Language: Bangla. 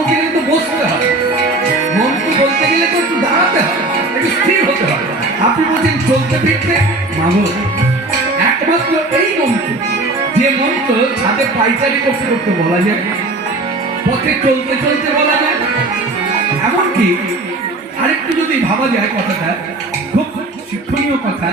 বলতে গেলে তো বসতে হবে, মন্ত্র বলতে গেলে তো একটু দাঁড়াতে হবে, একটু স্থির হতে হবে। আপনি বলছেন চলতে ফিরতে, মাগো একমাত্র এই মন্ত্র, যে মন্ত্র ছাদে পাইচারি করতে করতে বলা যায়, পথে চলতে চলতে বলা যায়, এমনকি আরেকটু যদি ভাবা যায় কথাটা, খুব শিক্ষণীয় কথা,